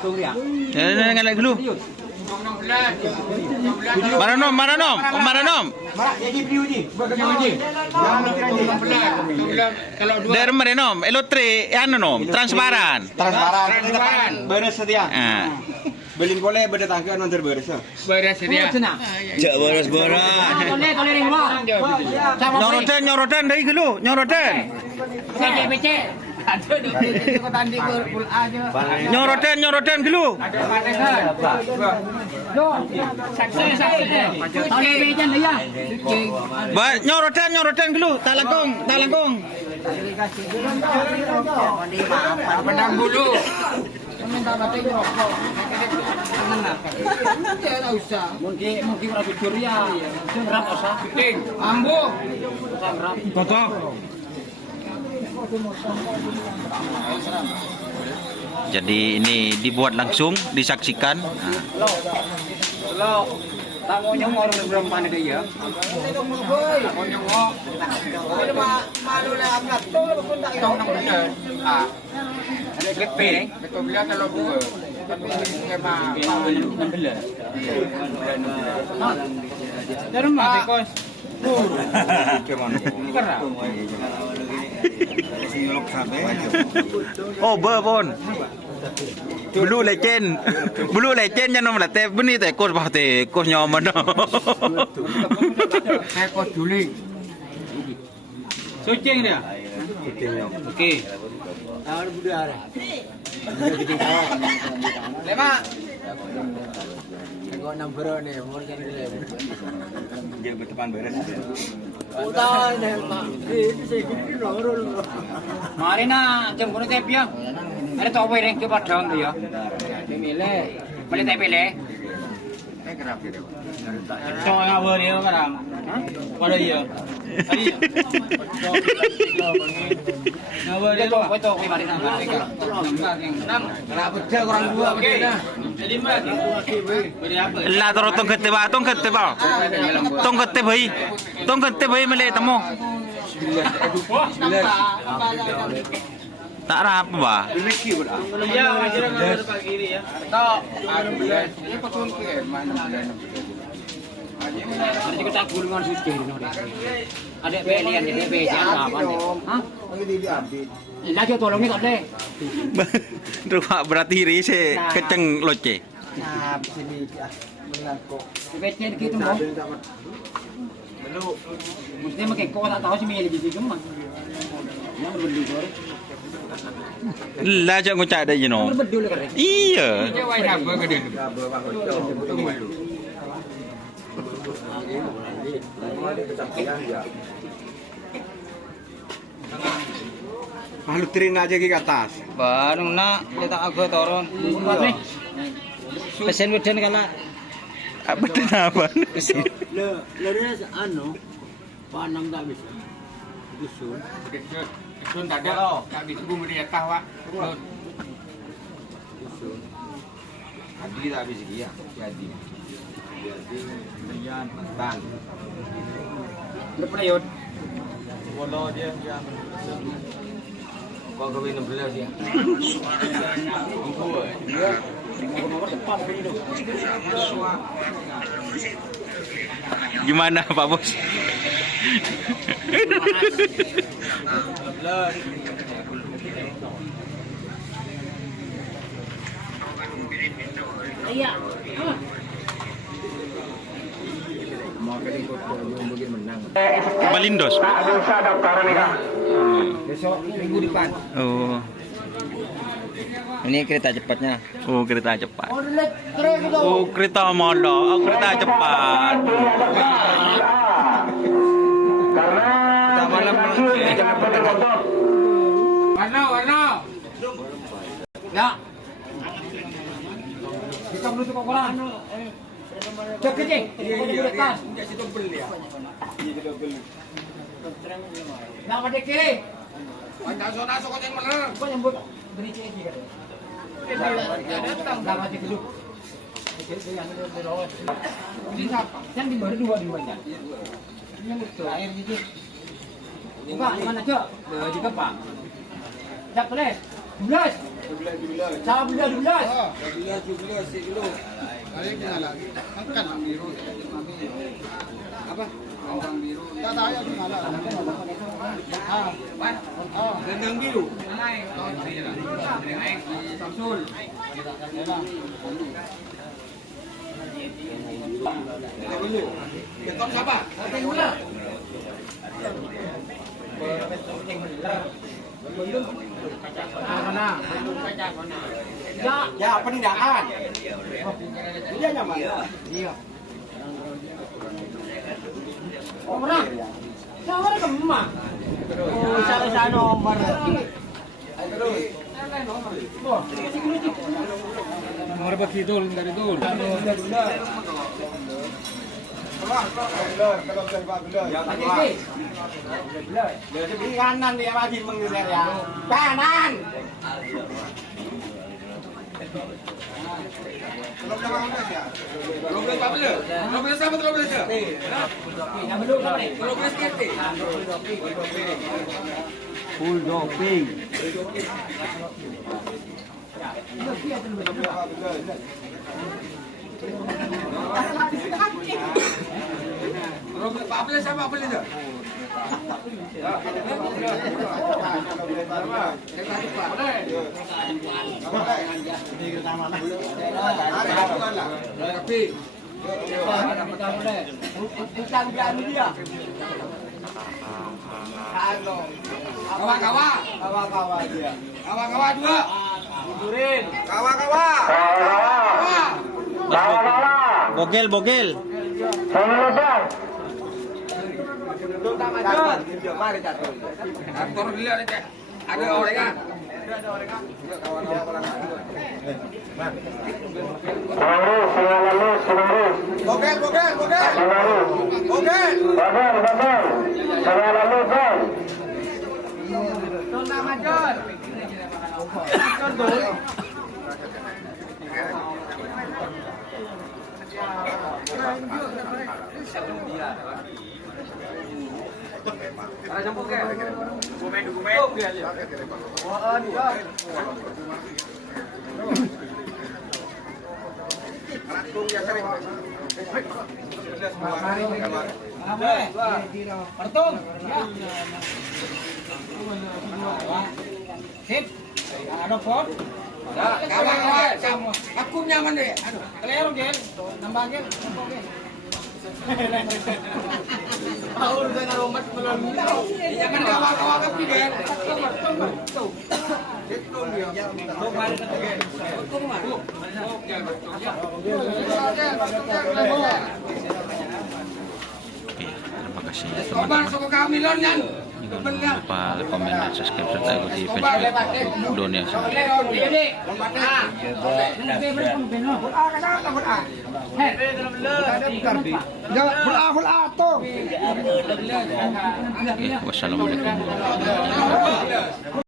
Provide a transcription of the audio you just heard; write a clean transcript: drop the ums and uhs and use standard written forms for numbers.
Ngalak dulu. Maranom. Dari merenom, elotre, nom, transparan. Beres setia. Belin boleh berdatangkan nanti beres. Beres dia. Jak boros. Nyorotan dari dulu, nyorotan. Nyorotan dulu. Nyorotan dulu, talangkong. Pedang bulu. Minta batik rokok. Tidak usah. Mungkin rapi curia. Rap usah. Ting, ambu. Kotok. Jadi ini dibuat langsung, disaksikan. Lo tamu nyongor belum pandai dia. Tamu nyongor. Malu lah amlat. Tolong pun tak tahu nak benar. Ada gede. Betul belah kalau dua. Tapi memang belah. Dari mana kos? Oh, berbon. Blue legend yang nomor teh beni teh kos bah teh kos nyaman. Saya kos Juli. Sucing dia. Okey. Awak budak ada. Lema. Kau number ni, mau jadi lem. Dia bertepan beres. Udah ni mak. Ini saya norol. Mari na jam kono teh piang. Ada tahu apa yang kita padang tu ya? Boleh tak pilih? Cakap yang apa dia sekarang? Pada dia. Tadi. Apa dia tu? Betul, kita mari nak. Enam. Nak betul orang dua begini. Jadi mana? Beri apa? Lah tong kete bhai mele tamo. Tak rap ba? Ya, wajar kalau pagi ni ya. Tak. Ini patun ke mana? Ada kita gulungan suci ni. Ada belian, ada bejan apa ni? Hah? Lagi tolong ni tak boleh. Rupa berarti ri se keceng loce. Nah, sini melangkok. Bejan kita mau. Belum. Mesti makan kau tak tahu sih milih di sini mah. Yang berbeda korek. Lah jak ngucak dah je no. Berbeda lah korek. Iya. Dia wai apa ke dia? Malu tering aja ke atas. Baru nak dia tak aku turun. Pesen beden kala. Apa kenapa? Leres anu panang tak bisa. Dusun. Dusun tak ada. Tak bisa bumi di atas wak. Dusun. Adi tak habis dia. Jadi. Kemudian mantan. Lepas yod. Bola dia yang kau kawin 16 ya. Gimana Pak Bos? Iya. Balindos. Besok minggu depan. Oh. Ini kereta cepatnya. Oh, kereta cepat. Oh, kereta mana? Oh, kereta cepat. Kita malam jam 4. Warna. Ya. Kita belum cukup koran. Cek kecil. Dia situ beli ya. Iya kita beli. Nak pada kiri. Macam zona sokot yang mana? Kau nyambut beri cek lagi kan? Datang. Dah mati dulu. Ini siapa? Yang di baru dua banyak. Yang betul. Air jadi. Buka mana cok? Di kapal. Tak boleh. 12. Salah bila 12. Gendang biru. Samsul. Ketok siapa? Ya, penindaan. Dia nyaman. Iya. Orang. Siapa kemah? Oh, saya nomor. Nomor begitu dari dulu. Jadi beri kanan dia lagi mengilir ya. Kanan. Belum berapa belum? Belum berapa sama belum berapa? Belum berapa? Full doping. Belum berapa sama apa itu? Kawa-kawa dia. Kawa-kawa dua. Mundurin. Kawa-kawa. Bogel, bogel. Mari jatuh. Aktor dulu ada cek. Ada orengan. Bogel, bogel, bogel. Bogel. Tona Major. Major dulu. Pertung. Sip. Ada pon. Kawan-kawan, aku nyaman deh. Aduh, Kelihatan Gen. Nambah Gen. urusan aromat belum. Jangan kawan-kawan tapi deh. Terima kasih ya Sobat, teman-teman. sobat kami lonyan. Jangan lupa komen dan subscribe serta ikuti Facebook Doni Asal. Oke, wassalamualaikum warahmatullahi wabarakatuh.